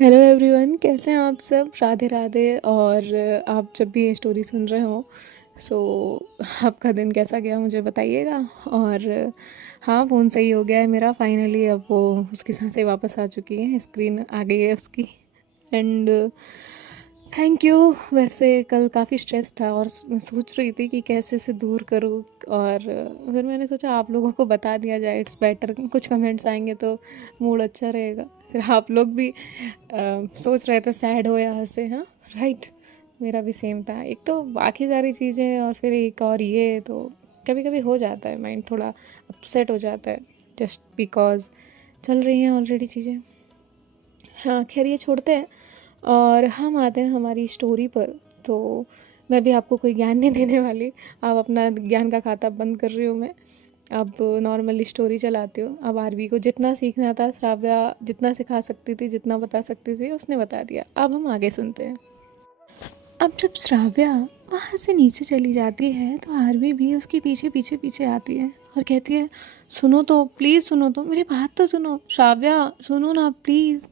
Hello everyone, कैसे हैं आप सब। राधे राधे। और आप जब भी ये स्टोरी सुन रहे हो सो आपका दिन कैसा गया मुझे बताइएगा। और हाँ, फ़ोन सही हो गया है मेरा फाइनली। अब वो उसकी सांसें वापस आ चुकी हैं, स्क्रीन आ गई है उसकी। And thank you. वैसे कल काफ़ी स्ट्रेस था और मैं सोच रही थी कि कैसे इसे दूर करूँ। और फिर मैंने सोचा आप लोगों को बता दिया जाए, इट्स बेटर। कुछ कमेंट्स आएंगे तो मूड अच्छा रहेगा। फिर आप लोग भी सोच रहे थे सैड हो या हंसे। हाँ, राइट। मेरा भी सेम था। एक तो बाकी सारी चीज़ें और फिर एक और ये तो कभी कभी हो जाता है, माइंड थोड़ा अपसेट हो जाता है जस्ट बिकॉज चल रही हैं ऑलरेडी चीज़ें। हाँ, खैर ये छोड़ते हैं और हम आते हैं हमारी स्टोरी पर। तो मैं भी आपको कोई ज्ञान नहीं देने वाली। आप अपना ज्ञान का खाता बंद कर रही हूँ मैं। अब नॉर्मली स्टोरी चलाती हूँ। अब आरवी को जितना सीखना था, श्राव्या जितना सिखा सकती थी, जितना बता सकती थी, उसने बता दिया। अब हम आगे सुनते हैं। अब जब श्राव्या वहाँ से नीचे चली जाती है तो आरवी भी उसके पीछे पीछे पीछे आती है और कहती है, सुनो तो प्लीज़, सुनो तो, मेरी बात तो सुनो श्राव्या, सुनो ना प्लीज़।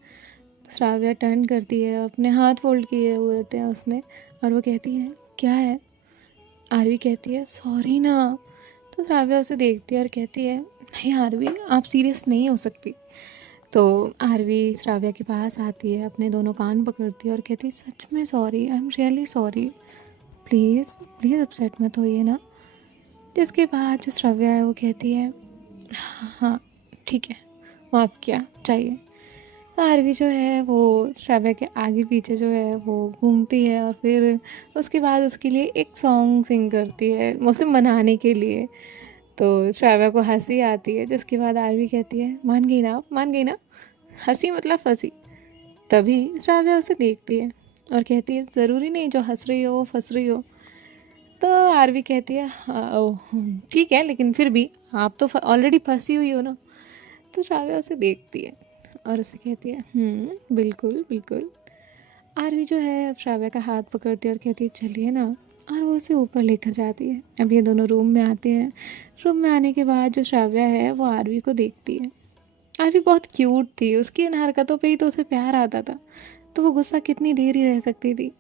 श्राव्या टर्न करती है, अपने हाथ फोल्ड किए हुए होते हैं उसने, और वो कहती है, क्या है। आरवी कहती है, सॉरी ना। तो श्राव्या उसे देखती है और कहती है, नहीं आरवी, आप सीरियस नहीं हो सकती। तो आरवी श्राव्या के पास आती है, अपने दोनों कान पकड़ती है और कहती है, सच में sorry, I am really sorry, please please upset मत होइए ना। जिसके बाद जो श्राव्या है वो कहती है, हाँ हाँ ठीक है, माफ़ किया चाहिए। तो आरवी जो है वो श्राव्या के आगे पीछे जो है वो घूमती है और फिर उसके बाद उसके लिए एक सॉन्ग सिंग करती है उसे मनाने के लिए। तो श्राव्या को हंसी आती है, जिसके बाद आरवी कहती है, मान गई ना आप, मान गई ना, हंसी मतलब फंसी। तभी श्राव्या उसे देखती है और कहती है, ज़रूरी नहीं जो हंस रही हो वो फंस रही हो। तो आरवी कहती है, "हाँ, ओह, ठीक है, लेकिन फिर भी आप तो ऑलरेडी फंसी हुई हो ना।" तो श्राव्या उसे देखती है और उसे कहती है, बिल्कुल बिल्कुल। आरवी जो है अब श्राव्या का हाथ पकड़ती है और कहती है, चलिए ना। और वो उसे ऊपर लेकर जाती है। अब ये दोनों रूम में आते हैं। रूम में आने के बाद जो श्राव्या है वो आरवी को देखती है। आरवी बहुत क्यूट थी, उसकी इन हरकतों पे ही तो उसे प्यार आता था, तो वो गुस्सा कितनी देर ही रह सकती थी।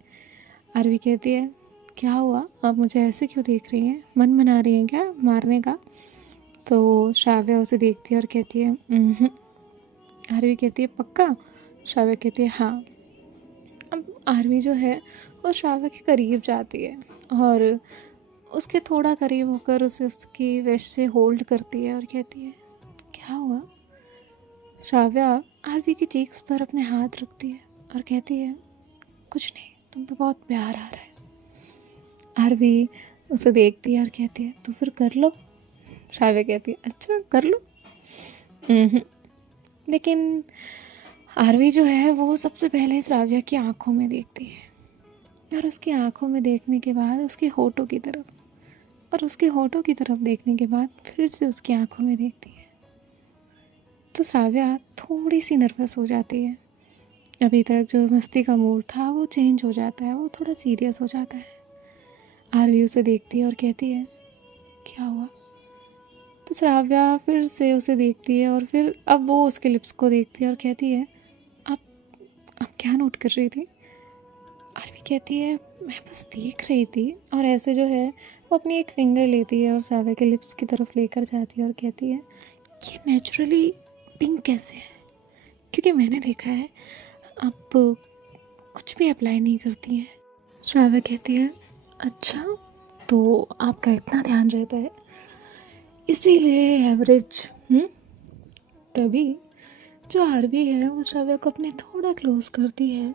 आरवी कहती है, क्या हुआ, आप मुझे ऐसे क्यों देख रही हैं, मन बना रही हैं क्या मारने का। तो श्राव्या उसे देखती है और कहती है, आरवी कहती है, पक्का। श्राव्या कहती है, हाँ। अब आरवी जो है वो श्राव्या के करीब जाती है और उसके थोड़ा करीब होकर उसे उसकी वेस्ट से होल्ड करती है और कहती है, क्या हुआ। श्राव्या आरवी की चीक्स पर अपने हाथ रखती है और कहती है, कुछ नहीं, तुम पे बहुत प्यार आ रहा है। आरवी उसे देखती है और कहती है, तो फिर कर लो। श्राव्या कहती है, अच्छा कर लो। हम्म। लेकिन आरवी जो है वो सबसे पहले श्राव्या की आंखों में देखती है और उसकी आंखों में देखने के बाद उसके होठों की तरफ, और उसके होठों की तरफ देखने के बाद फिर से उसकी आंखों में देखती है। तो श्राव्या थोड़ी सी नर्वस हो जाती है। अभी तक जो मस्ती का मूड था वो चेंज हो जाता है, वो थोड़ा सीरियस हो जाता है। आरवी उसे देखती है और कहती है, क्या हुआ। तो श्राव्या फिर से उसे देखती है और फिर अब वो उसके लिप्स को देखती है और कहती है, आप आप क्या नोट कर रही थी। आरवी कहती है, मैं बस देख रही थी। और ऐसे जो है वो अपनी एक फिंगर लेती है और श्राव्या के लिप्स की तरफ लेकर जाती है और कहती है, ये नेचुरली पिंक कैसे है, क्योंकि मैंने देखा है आप कुछ भी अप्लाई नहीं करती हैं। श्राव्या कहती है, अच्छा, तो आपका इतना ध्यान रहता है, इसीलिए एवरेज। तभी जो आरवी है वो श्राव्या को अपने थोड़ा क्लोज करती है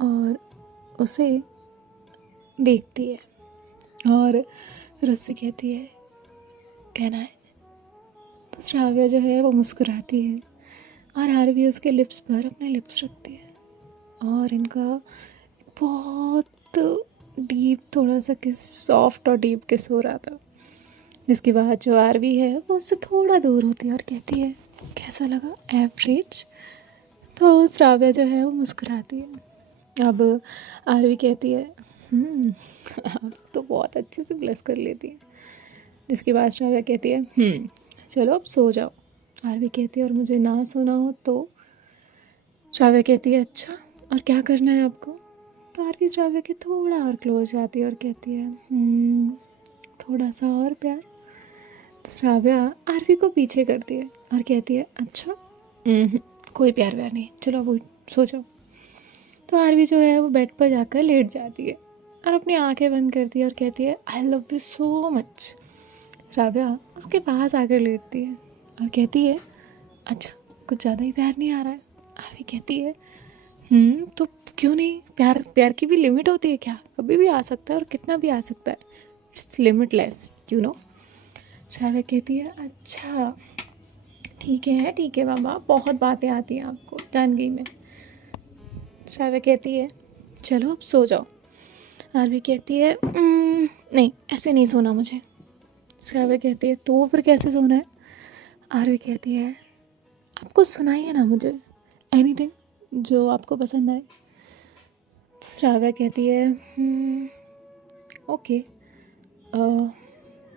और उसे देखती है और फिर उससे कहती है, कहना है। तो श्राव्या जो है वो मुस्कुराती है और आरवी उसके लिप्स पर अपने लिप्स रखती है और इनका बहुत डीप थोड़ा सा किस, सॉफ्ट और डीप किस हो रहा था। जिसके बाद जो आरवी है वो उससे थोड़ा दूर होती है और कहती है, कैसा लगा, एवरेज। तो श्राव्या जो है वो मुस्कुराती है। अब आरवी कहती है, आप तो बहुत अच्छे से ब्लश कर लेती हैं। जिसके बाद श्राव्या कहती है, चलो अब सो जाओ। आरवी कहती है, और मुझे ना सोना हो तो। श्राव्या कहती है, अच्छा और क्या करना है आपको? तो आरवी श्राव्य के थोड़ा और क्लोज जाती है और कहती है थोड़ा सा और प्यार। तो श्राव्या आरवी को पीछे करती है और कहती है अच्छा कोई प्यार व्यार नहीं, चलो वो सो जाओ। तो आरवी जो है वो बेड पर जाकर लेट जाती है और अपनी आंखें बंद करती है और कहती है I love you so much. Shravya उसके पास आकर लेटती है और कहती है अच्छा कुछ ज़्यादा ही प्यार नहीं आ रहा है। आरवी कहती है तो क्यों नहीं, प्यार प्यार की भी लिमिट होती है क्या? कभी भी आ सकता है और कितना भी आ सकता है, it's limitless you know. Shravya कहती है अच्छा ठीक है मामा, बहुत बातें आती हैं आपको, जान गई मैं। श्राव्या कहती है चलो अब सो जाओ। आरवी कहती है नहीं ऐसे नहीं सोना मुझे। श्राव्या कहती है तो फिर कैसे सोना है? आरवी कहती है आपको सुनाइए ना मुझे एनीथिंग जो आपको पसंद आए। तो श्राव्या कहती है ओके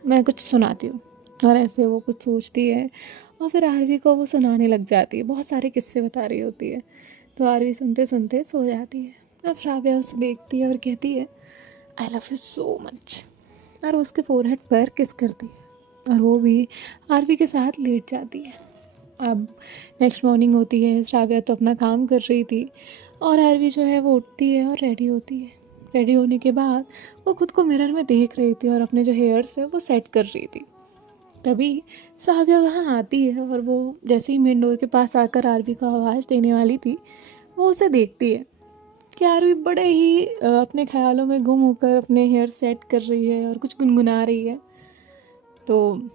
मैं कुछ सुनाती हूँ। और ऐसे वो कुछ सोचती है और फिर आरवी को वो सुनाने लग जाती है, बहुत सारे किस्से बता रही होती है। तो आरवी सुनते सुनते सो जाती है। अब श्राव्या उसे देखती है और कहती है I love you so much, और उसके फोरहेड पर किस करती है और वो भी आरवी के साथ लेट जाती है। अब नेक्स्ट मॉर्निंग होती है, श्राव्या तो अपना काम कर रही थी और आरवी जो है वो उठती है और रेडी होती है। रेडी होने के बाद वो खुद को मिरर में देख रही थी और अपने जो हेयर्स है वो सेट कर रही थी। तभी श्राव्या वहाँ आती है और वो जैसे ही मेन डोर के पास आकर आरवी को आवाज़ देने वाली थी, वो उसे देखती है कि आरवी बड़े ही अपने ख्यालों में गुम होकर अपने हेयर सेट कर रही है और कुछ गुनगुना रही है। तो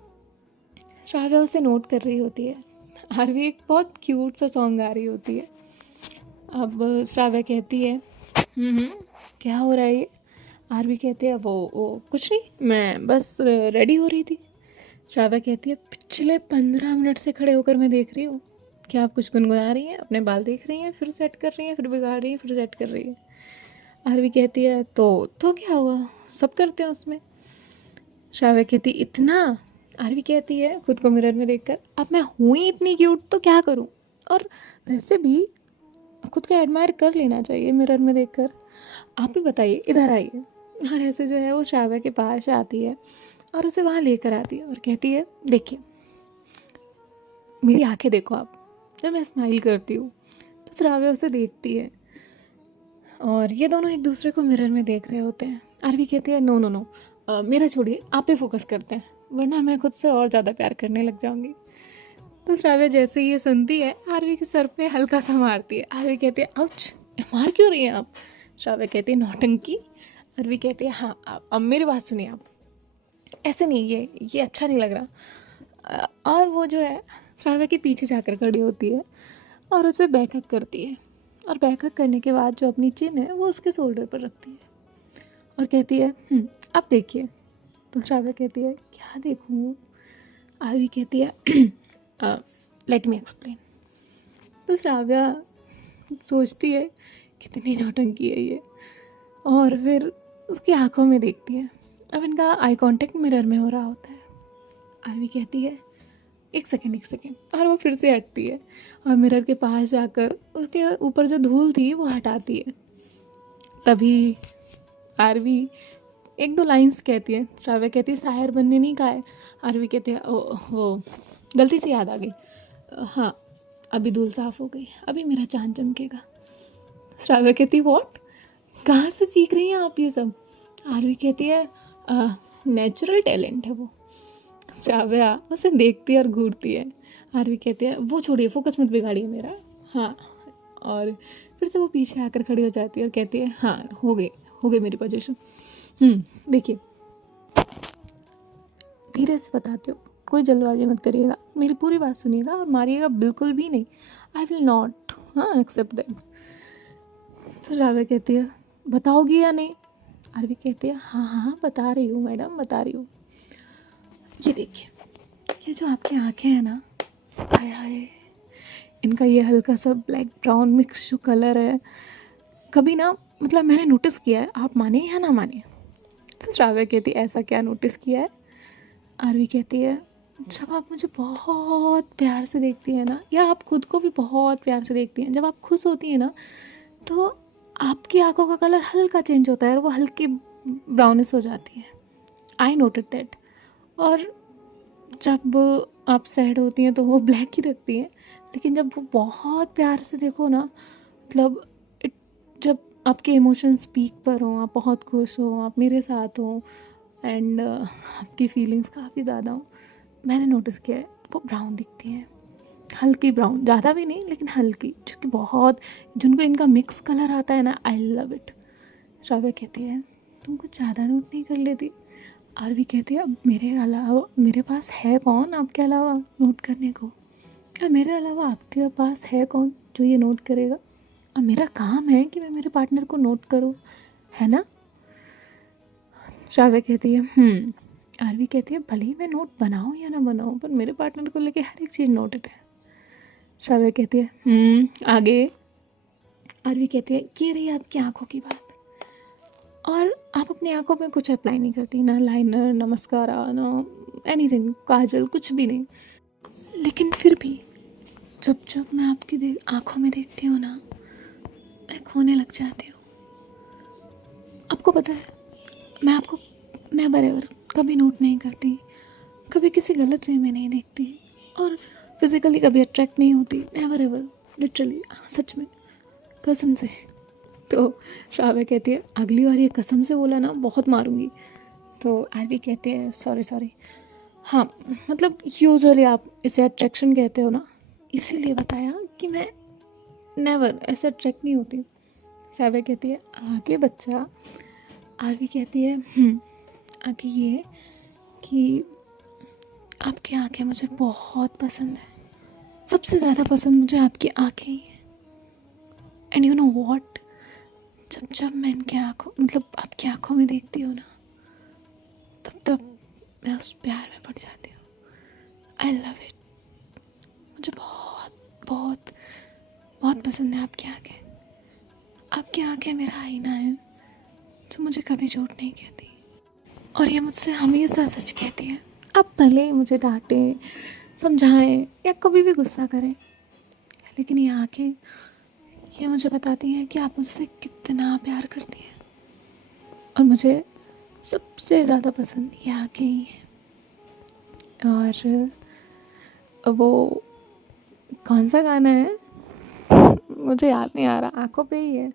श्राव्या उसे नोट कर रही होती है। आरवी एक बहुत क्यूट सा सॉन्ग गा रही होती है। अब श्राव्या कहती है क्या हो रहा है ये? आरवी कहती है वो कुछ नहीं, मैं बस रेडी हो रही थी। श्राव्या कहती है पिछले 15 मिनट से खड़े होकर मैं देख रही हूँ कि आप कुछ गुनगुना रही हैं, अपने बाल देख रही हैं, फिर सेट कर रही हैं, फिर बिगाड़ रही हैं, फिर सेट कर रही है। आरवी कहती है तो क्या हुआ, सब करते हैं उसमें। श्राव्या कहती इतना? आरवी कहती है खुद को मिरर में देखकर अब मैं हूँ ही इतनी क्यूट तो क्या करूँ, और वैसे भी खुद को एडमायर कर लेना चाहिए मिरर में देखकर। आप ही बताइए, इधर आइए। और ऐसे जो है वो श्राव्या के पास आती है और उसे वहाँ लेकर आती है और कहती है देखिए मेरी आंखें देखो आप, जब मैं स्माइल करती हूँ। तो श्राव्या उसे देखती है और ये दोनों एक दूसरे को मिरर में देख रहे होते हैं। आरवी कहती है नो नो नो, मेरा छोड़िए, आप पे फोकस करते हैं वरना मैं खुद से और ज़्यादा प्यार करने लग जाऊंगी। तो श्राव्या जैसे ही ये सुनती है आरवी के सर पे हल्का सा मारती है। आरवी कहती है आउच, मार क्यों रही हैं आप? श्राव्या कहती है नौटंकी। आरवी कहती है हाँ अब मेरी बात सुनिए आप, ऐसे नहीं, ये अच्छा नहीं लग रहा। और वो जो है श्राव्या के पीछे जाकर खड़ी होती है और उसे बैकअप करती है और बैकअप करने के बाद जो अपनी चिन है वो उसके शोल्डर पर रखती है और कहती है अब देखिए। तो श्राव्या कहती है क्या देखूँ? आरवी कहती है लेट मी एक्सप्लेन। तो श्राव्या सोचती है कितनी नौटंकी है ये, और फिर उसकी आंखों में देखती है। अब इनका आई कांटेक्ट मिरर में हो रहा होता है। आरवी कहती है एक सेकेंड, और वो फिर से हटती है और मिरर के पास जाकर उसके ऊपर जो धूल थी वो हटाती है। तभी आरवी एक दो लाइंस कहती है। श्राव्या कहती है शायर बनने नहीं कहा है। आरवी कहती है वो गलती से याद आ गई, हाँ अभी धूल साफ हो गई, अभी मेरा चांद चमकेगा। श्राव्या कहती है व्हाट, कहाँ से सीख रही हैं आप ये सब? आरवी कहती है नेचुरल टैलेंट है वो। श्राव्या उसे देखती है और घूरती है। आरवी कहती है वो छोड़िए, फोकस मत बिगाड़िए मेरा। हाँ, और फिर से वो पीछे आकर खड़ी हो जाती है और कहती है हाँ हो गई मेरी पोजीशन। देखिए धीरे से बताती हूँ, कोई जल्दबाजी मत करिएगा, मेरी पूरी बात सुनिएगा और मारिएगा बिल्कुल भी नहीं। I will not accept that. तो श्राव्या कहती है बताओगी या नहीं? आरवी कहती है हाँ बता रही हूँ मैडम, बता रही हूँ। ये देखिए, ये जो आपकी आंखें हैं ना, हाय हाय, इनका ये हल्का सा ब्लैक ब्राउन मिक्स जो कलर है, कभी ना मतलब मैंने नोटिस किया है, आप माने या ना माने। तो श्राव्या कहती है ऐसा क्या नोटिस किया है? आरवी कहती है जब आप मुझे बहुत प्यार से देखती हैं ना, या आप खुद को भी बहुत प्यार से देखती हैं, जब आप खुश होती हैं ना, तो आपकी आंखों का कलर हल्का चेंज होता है और वो हल्की ब्राउनिश हो जाती है। आई नोटेड दैट। और जब आप सैड होती हैं तो वो ब्लैक ही रखती हैं, लेकिन जब वो बहुत प्यार से देखो ना, मतलब जब आपके इमोशंस पीक पर हों, आप बहुत खुश हो, आप मेरे साथ हो एंड आपकी फीलिंग्स काफ़ी ज़्यादा हो, मैंने नोटिस किया है वो ब्राउन दिखती हैं, हल्की ब्राउन, ज़्यादा भी नहीं लेकिन हल्की, जो कि बहुत, जिनको इनका मिक्स कलर आता है ना, आई लव इट। श्राव्या कहती है तुम कुछ ज़्यादा नोट नहीं कर लेती? आरवी कहती है अब मेरे अलावा मेरे पास है कौन आपके अलावा नोट करने को? अब मेरे अलावा आपके पास है कौन जो ये नोट करेगा? अब मेरा काम है कि मैं मेरे पार्टनर को नोट करूँ, है ना? श्राव्या कहती है आरवी कहती है भले ही मैं नोट बनाऊँ या ना बनाऊँ, पर मेरे पार्टनर को लेके हर एक चीज़ नोटेड है। श्राव्या कहती है आगे। आरवी कहती है ये रही आपकी आंखों की बात, और आप अपनी आंखों में कुछ अप्लाई नहीं करती, ना लाइनर, ना मस्कारा, ना एनीथिंग, काजल, कुछ भी नहीं। लेकिन फिर भी जब जब मैं आपकी आंखों में देखती हूँ ना, मैं खोने लग जाती हूँ। आपको पता है, मैं आपको नेवर एवर कभी नोट नहीं करती, कभी किसी गलत वे में नहीं देखती, और फिज़िकली कभी अट्रैक्ट नहीं होती, नेवर एवर, लिटरली, सच में, कसम से। तो श्राव्या कहती है अगली बार ये कसम से बोला ना बहुत मारूंगी। तो आरवी कहते हैं सॉरी। हाँ मतलब यूजुअली आप इसे अट्रैक्शन कहते हो ना, इसीलिए बताया कि मैं नेवर ऐसे अट्रैक्ट नहीं होती। श्राव्या कहती है आगे बच्चा। आरवी कहती है आगे ये कि आपकी आंखें मुझे बहुत पसंद है, सबसे ज़्यादा पसंद मुझे आपकी आंखें ही हैं। एंड यू नो व्हाट, जब मैं इनके आँखों, मतलब आपकी आँखों में देखती हूँ ना, तब मैं उस प्यार में पड़ जाती हूँ। I love it. मुझे बहुत बहुत बहुत पसंद है आपकी आँखें। आपकी आँखें मेरा आईना है जो मुझे कभी झूठ नहीं कहती, और ये मुझसे हमेशा सच कहती है। आप भले ही मुझे डांटें, समझाएं या कभी भी गुस्सा करें, लेकिन ये आँखें, ये मुझे बताती हैं कि आप मुझसे कितना प्यार करती हैं, और मुझे सबसे ज़्यादा पसंद ये आँखें ही हैं। और वो कौन सा गाना है मुझे याद नहीं आ रहा, आंखों पे ही है।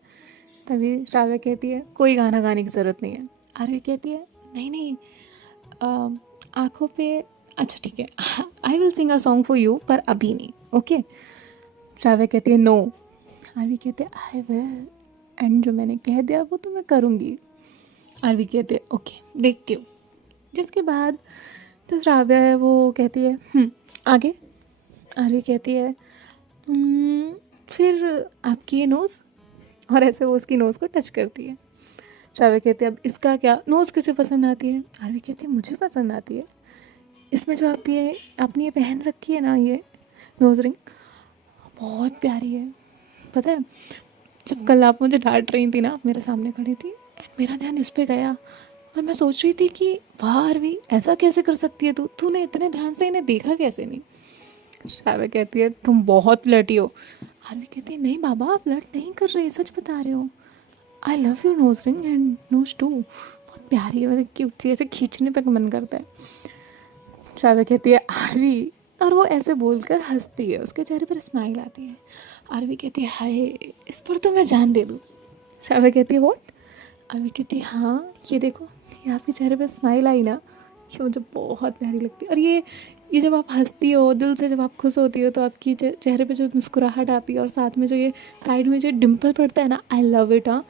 तभी श्राव्या कहती है कोई गाना गाने की ज़रूरत नहीं है। आरवी कहती है नहीं आंखों पे, अच्छा ठीक है, I will sing a song for you, पर अभी नहीं, ओके। श्राव्या कहती है नो। आरवी कहते हैं आई विल, एंड जो मैंने कह दिया वो तो मैं करूँगी। आरवी कहते हैं ओके देखती हूँ। जिसके बाद जो श्राव्या है वो कहती है आगे। आरवी कहती है फिर आपकी ये नोज़, और ऐसे वो उसकी नोज़ को टच करती है। श्राव्या कहती है अब इसका क्या, नोज़ किसे पसंद आती है? आरवी कहती है मुझे पसंद आती है। इसमें जो आपने ये पहन रखी है ना, ये नोज़ रिंग बहुत प्यारी है। पता है जब कल आप मुझे डांट रही थी ना, आप मेरे सामने खड़ी थी, मेरा ध्यान इस पे गया और मैं सोच रही थी कि वाह आरवी ऐसा कैसे कर सकती है तूने इतने ध्यान से इन्हें देखा कैसे नहीं? श्राव्या कहती है तुम बहुत फ्लर्टी हो। आरवी कहती है नहीं बाबा आप फ्लर्ट नहीं कर रहे, सच बता रहे हो। I love your nose ring and nose too, बहुत प्यारी है, मतलब क्यूट सी, ऐसे खींचने पे मन करता है। श्राव्या कहती है आरवी, और वो ऐसे बोलकर हंसती है, उसके चेहरे पर स्माइल आती है। आरवी कहती है हाय इस पर तो मैं जान दे दूँ। श्राव्या कहती है व्हाट? आरवी कहती है हाँ ये देखो, ये आपके चेहरे पर स्माइल आई ना, ये मुझे बहुत प्यारी लगती है। और ये जब आप हंसती हो दिल से, जब आप खुश होती हो, तो आपकी चेहरे पे जो मुस्कुराहट आती है और साथ में जो ये साइड में जो डिम्पल पड़ता है ना, आई लव इट। हाँ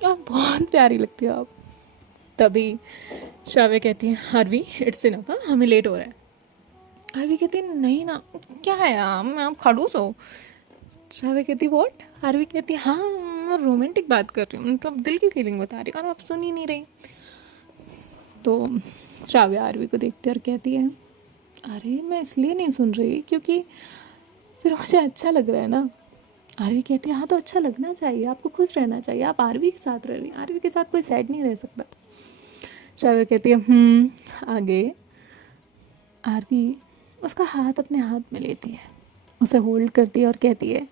आप बहुत प्यारी लगती हो आप। तभी श्राव्या कहती है आरवी इट्स इनफ, हाँ हमें लेट हो रहा है। आरवी कहती है नहीं ना, क्या है मैं आप खड़ूस हो। श्राव्या कहती व्हाट? आरवी कहती है हाँ मैं रोमांटिक बात कर रही हूँ, मतलब दिल की फीलिंग बता रही हूँ, और आप सुन ही नहीं रही। तो श्राव्या आरवी को देखती है और कहती है अरे मैं इसलिए नहीं सुन रही क्योंकि फिर मुझे अच्छा लग रहा है ना। आरवी कहती है हाँ तो अच्छा लगना चाहिए, आपको खुश रहना चाहिए, आप आरवी के साथ रह रही हैं, आरवी के साथ कोई सैड नहीं रह सकता। श्राव्या कहती है आगे। आरवी उसका हाथ अपने हाथ में लेती है, उसे होल्ड करती है और कहती है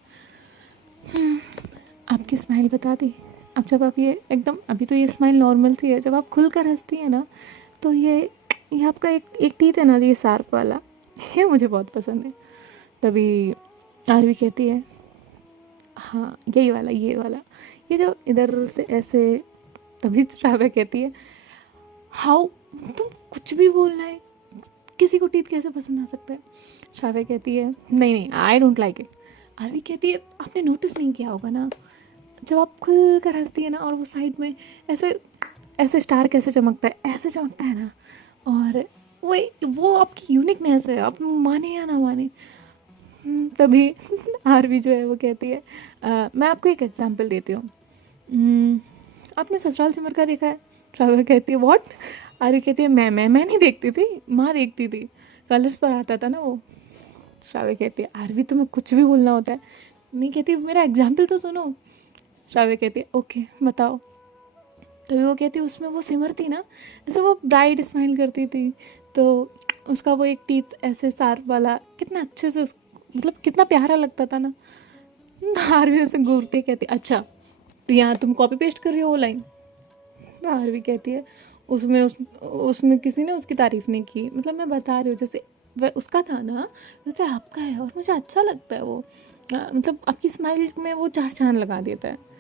आपके आपकी स्माइल बता दी। अब जब आप ये एकदम, अभी तो ये स्माइल नॉर्मल सी है, जब आप खुलकर हंसती है ना, तो ये आपका एक एक टीथ है ना, ये शार्प वाला, ये मुझे बहुत पसंद है। तभी आरवी कहती है, हाँ यही वाला, ये वाला, ये जो इधर से ऐसे। तभी श्राव्या कहती है, हाउ, तुम कुछ भी बोलना है, किसी को टीथ कैसे पसंद आ सकता है। श्राव्या कहती है, नहीं नहीं, I don't like it. Aarvi कहती है, आपने नोटिस नहीं किया होगा ना, जब आप खुल कर हंसती है ना, और वो साइड में ऐसे ऐसे स्टार कैसे चमकता है, ऐसे चमकता है ना, और वो आपकी यूनिकनेस है, आप माने या ना माने। तभी आरवी जो है वो कहती है, मैं आपको एक एग्जांपल देती हूँ। आपने ससुराल सिमर का देखा है? श्राव्या कहती है, व्हाट? आरवी कहती है, मैं नहीं देखती थी, माँ देखती थी, कलर्स पर आता था ना वो। श्राव्या कहती है, आरवी तुम्हें कुछ भी बोलना होता है। नहीं कहती, मेरा एग्जाम्पल तो सुनो। श्राव्या कहती है, ओके बताओ। तभी वो कहती है, उसमें वो सिमर थी ना, ऐसे वो ब्राइट स्माइल करती थी, तो उसका वो एक टीथ ऐसे शार्प वाला, कितना अच्छे से मतलब कितना प्यारा लगता था ना। आरवी उसे घूरते कहती, अच्छा तो यहाँ तुम कॉपी पेस्ट कर रही हो वो लाइन। आरवी कहती है, उसमें किसी ने उसकी तारीफ नहीं की, मतलब मैं बता रही हूँ, जैसे वह उसका था ना, वैसे आपका है, और मुझे अच्छा लगता है वो। मतलब आपकी स्माइल में वो चार चांद लगा देता है।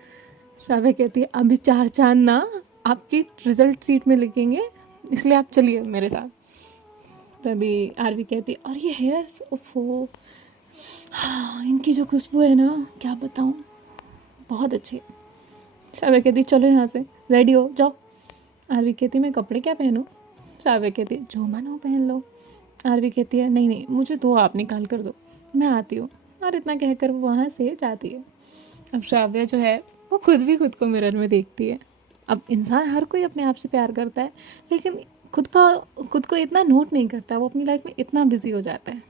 श्राव्या कहती है, अभी चार चांद ना आपकी रिजल्ट सीट में लिखेंगे, इसलिए आप चलिए मेरे साथ। तभी आरवी कहती है, और ये हेयर्स, ओफो, हाँ इनकी जो खुशबू है ना, क्या बताऊँ, बहुत अच्छी है। श्राव्या कहती है, चलो यहाँ से, रेडी हो जाओ। आरवी कहती है, मैं कपड़े क्या पहनूँ? श्राव्या कहती है, जो मन हो पहन लो। आरवी कहती है, नहीं नहीं, मुझे दो आप निकाल कर दो, मैं आती हूँ। और इतना कहकर वो वहाँ से जाती है। अब श्राव्या जो है वो खुद भी खुद को मिरर में देखती है। अब इंसान हर कोई अपने आप से प्यार करता है, लेकिन खुद को इतना नोट नहीं करता, वो अपनी लाइफ में इतना बिजी हो जाता है।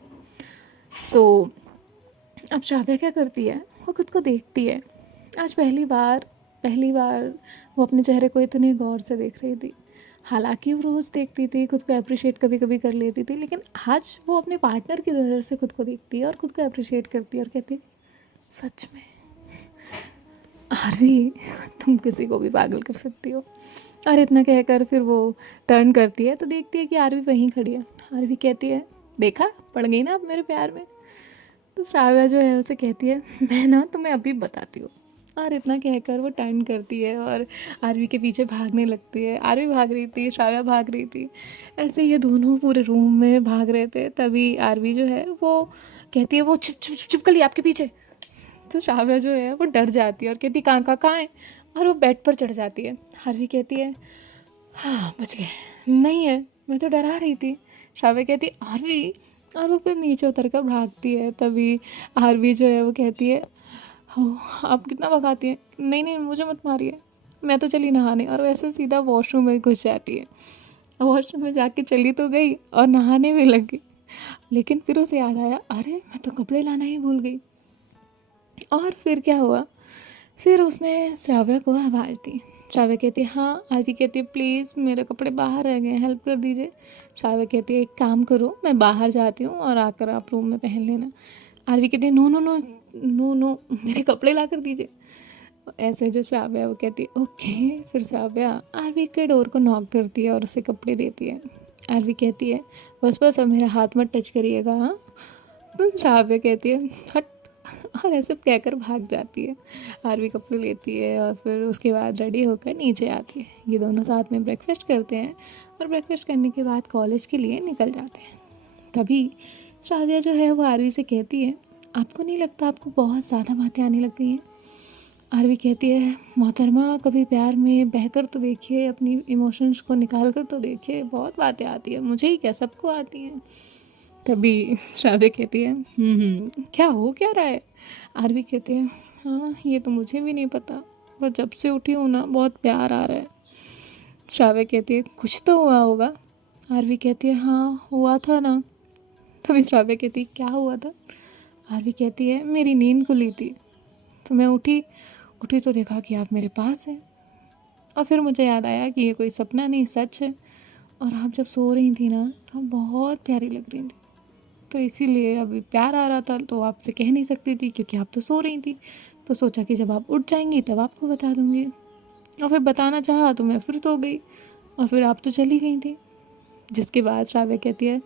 सो अब श्राव्या क्या करती है, वो खुद को देखती है। आज पहली बार वो अपने चेहरे को इतने गौर से देख रही थी। हालांकि वो रोज़ देखती थी, खुद को अप्रिशिएट कभी कभी कर लेती थी, लेकिन आज वो अपने पार्टनर की नज़र से खुद को देखती है और खुद को अप्रिशिएट करती है और कहती है, सच में आरवी, तुम किसी को भी पागल कर सकती हो। और इतना कहकर फिर वो टर्न करती है तो देखती है कि आरवी वहीं खड़ी है। आरवी कहती है, देखा, पड़ गई ना आप मेरे प्यार में। तो श्राव्या जो है उसे कहती है, मैं ना तुम्हें अभी बताती हूँ। और इतना कहकर वो टर्न करती है और आरवी के पीछे भागने लगती है। आरवी भाग रही थी, श्राव्या भाग रही थी, ऐसे ये दोनों पूरे रूम में भाग रहे थे। तभी आरवी जो है वो कहती है, वो छिप छिप छिप छिप कर लिया आपके पीछे। तो श्राव्या जो है वो डर जाती है और कहती, कहाँ है, और वो बेड पर चढ़ जाती है। आरवी कहती है, हाँ बच गए। नहीं है, मैं तो डरा रही थी। श्राव्या कहती है, आरवी, और वो फिर नीचे उतर कर भागती है। तभी आरवी जो है वो कहती है, हो आप कितना भगाती हैं, नहीं नहीं मुझे मत मारिए, मैं तो चली नहाने। और वैसे सीधा वॉशरूम में घुस जाती है। वॉशरूम में जाके चली तो गई और नहाने भी लग गई, लेकिन फिर उसे याद आया, अरे मैं तो कपड़े लाना ही भूल गई। और फिर क्या हुआ, फिर उसने श्राव्या को आवाज़ दी। श्राव्या कहती है, हाँ। आरवी कहती है, प्लीज़ मेरे कपड़े बाहर रह गए, हेल्प कर दीजिए। श्राव्या कहती है, एक काम करो, मैं बाहर जाती हूँ और आकर आप रूम में पहन लेना। आरवी कहती है, no no no no no, मेरे कपड़े ला कर दीजिए। ऐसे जो श्राव्या वो कहती है, ओके। फिर श्राव्या आरवी के डोर को नॉक करती है और उसे कपड़े देती है। आरवी कहती है, बस बस अब मेरा हाथ मत टच करिएगा, हाँ। तो श्राव्या कहती है, हट, और ऐसे कहकर भाग जाती है। आरवी कपड़े लेती है और फिर उसके बाद रेडी होकर नीचे आती है। ये दोनों साथ में ब्रेकफास्ट करते हैं और ब्रेकफास्ट करने के बाद कॉलेज के लिए निकल जाते हैं। तभी श्राव्या जो है वो आरवी से कहती है, आपको नहीं लगता आपको बहुत ज़्यादा बातें आने लग गई हैं? आरवी कहती है, मोहतरमा कभी प्यार में बहकर तो देखिए, अपनी इमोशंस को निकाल कर तो देखिए, बहुत बातें आती है, मुझे ही क्या सबको आती हैं। तभी श्राव्या कहती है, क्या हो क्या रहा है? आरवी कहती है, हाँ ये तो मुझे भी नहीं पता, पर जब से उठी हूँ ना बहुत प्यार आ रहा है। श्राव्या कहती है, कुछ तो हुआ होगा। आरवी कहती है, हाँ हुआ था ना। तभी श्राव्या कहती है, क्या हुआ था? आरवी कहती है, मेरी नींद खुली थी तो मैं उठी तो देखा कि आप मेरे पास हैं, और फिर मुझे याद आया कि ये कोई सपना नहीं सच है, और आप जब सो रही थी ना तो आप बहुत प्यारी लग रही थी, तो इसीलिए अभी प्यार आ रहा था, तो आपसे कह नहीं सकती थी क्योंकि आप तो सो रही थी। तो सोचा कि जब आप उठ जाएंगी तब आपको बता दूँगी। और फिर बताना चाहा तो मैं फिर सो गई, और फिर आप तो चली गई थी। जिसके बाद श्राव्या कहती है,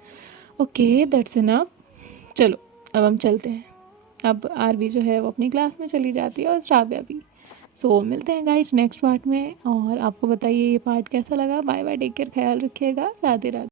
ओके दैट्स इनफ, चलो अब हम चलते हैं। अब आरवी जो है वो अपनी क्लास में चली जाती है और श्राव्या भी। सो मिलते हैं गाइस नेक्स्ट पार्ट में, और आपको बताइए ये पार्ट कैसा लगा। बाय बाय, टेक केयर, ख्याल रखिएगा, राधे राधे।